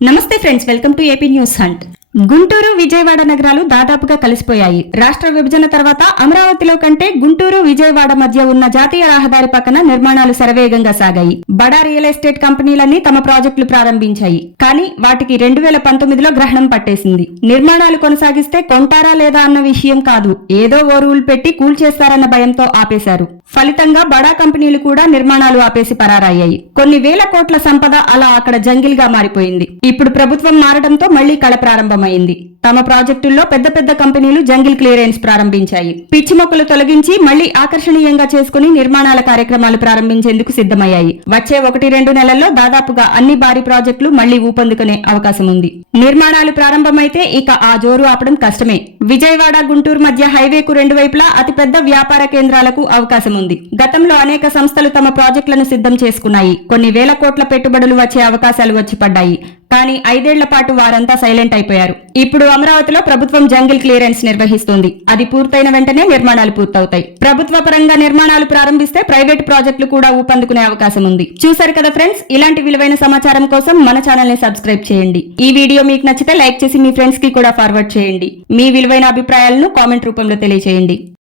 నమస్తే friends welcome to AP news hunt Guntur Vijayawada నగరాలు దాదాపుగా కలిసిపోయాయి. రాష్ట్ర విభజన తర్వాత అమరావతిలో కంటే గుంటూరు విజయవాడ మధ్య ఉన్న జాతీయ రహదారి పక్కన నిర్మాణాలు శరవేగంగా సాగాయి. బడా రియల్ ఎస్టేట్ కంపెనీలన్నీ తమ ప్రాజెక్టులు ప్రారంభించాయి. కానీ వాటికి రెండు వేల పంతొమ్మిదిలో గ్రహణం పట్టేసింది. నిర్మాణాలు కొనసాగిస్తే కొంటారా లేదా అన్న విషయం కాదు. ఏదో ఓ రూల్ పెట్టి కూల్చేస్తారన్న భయంతో ఆపేశారు. ఫలితంగా బడా కంపెనీలు కూడా నిర్మాణాలు ఆపేసి పరారయ్యాయి. కొన్ని వేల కోట్ల సంపద అలా అక్కడ జంగిల్గా మారిపోయింది. ఇప్పుడు ప్రభుత్వం మారడంతో మళ్ళీ కళ ప్రారంభం. ప్రారంభమైంది. తమ ప్రాజెక్టుల్లో పెద్ద పెద్ద కంపెనీలు జంగిల్ క్లియరెన్స్ ప్రారంభించాయి. పిచ్చి మొక్కలు తొలగించి మళ్ళీ ఆకర్షణీయంగా చేసుకుని నిర్మాణాల కార్యక్రమాలు ప్రారంభించేందుకు సిద్ధమయ్యాయి. వచ్చే ఒకటి రెండు నెలల్లో దాదాపుగా అన్ని భారీ ప్రాజెక్టులు మళ్ళీ ఊపందుకునే అవకాశం ఉంది. నిర్మాణాలు ప్రారంభమైతే ఇక ఆ జోరు ఆపడం కష్టమే. విజయవాడ గుంటూరు మధ్య హైవేకు రెండు వైపులా అతిపెద్ద వ్యాపార కేంద్రాలకు అవకాశం ఉంది. గతంలో అనేక సంస్థలు తమ ప్రాజెక్టులను సిద్ధం చేసుకున్నాయి. కొన్ని వేల కోట్ల పెట్టుబడులు వచ్చే అవకాశాలు వచ్చి పడ్డాయి. కానీ ఐదేళ్ళ పాటు వారంతా సైలెంట్ అయిపోయారు. ఇప్పుడు అమరావతిలో ప్రభుత్వం జంగిల్ క్లియరెన్స్ నిర్వహిస్తుంది. అది పూర్తయిన వెంటనే నిర్మాణాలు పూర్తవుతాయి. ప్రభుత్వ పరంగా నిర్మాణాలు ప్రారంభిస్తే ప్రైవేట్ ప్రాజెక్టులు కూడా ఊపందుకునే అవకాశం ఉంది. చూశారు కదా ఫ్రెండ్స్? ఇలాంటి విలువైన సమాచారం కోసం మన ఛానల్ని సబ్స్క్రైబ్ చేయండి. ఈ వీడియో మీకు నచ్చితే లైక్ చేసి మీ ఫ్రెండ్స్కి కూడా ఫార్వర్డ్ చేయండి. మీ విలువైన అభిప్రాయాలను కామెంట్ రూపంలో తెలియజేయండి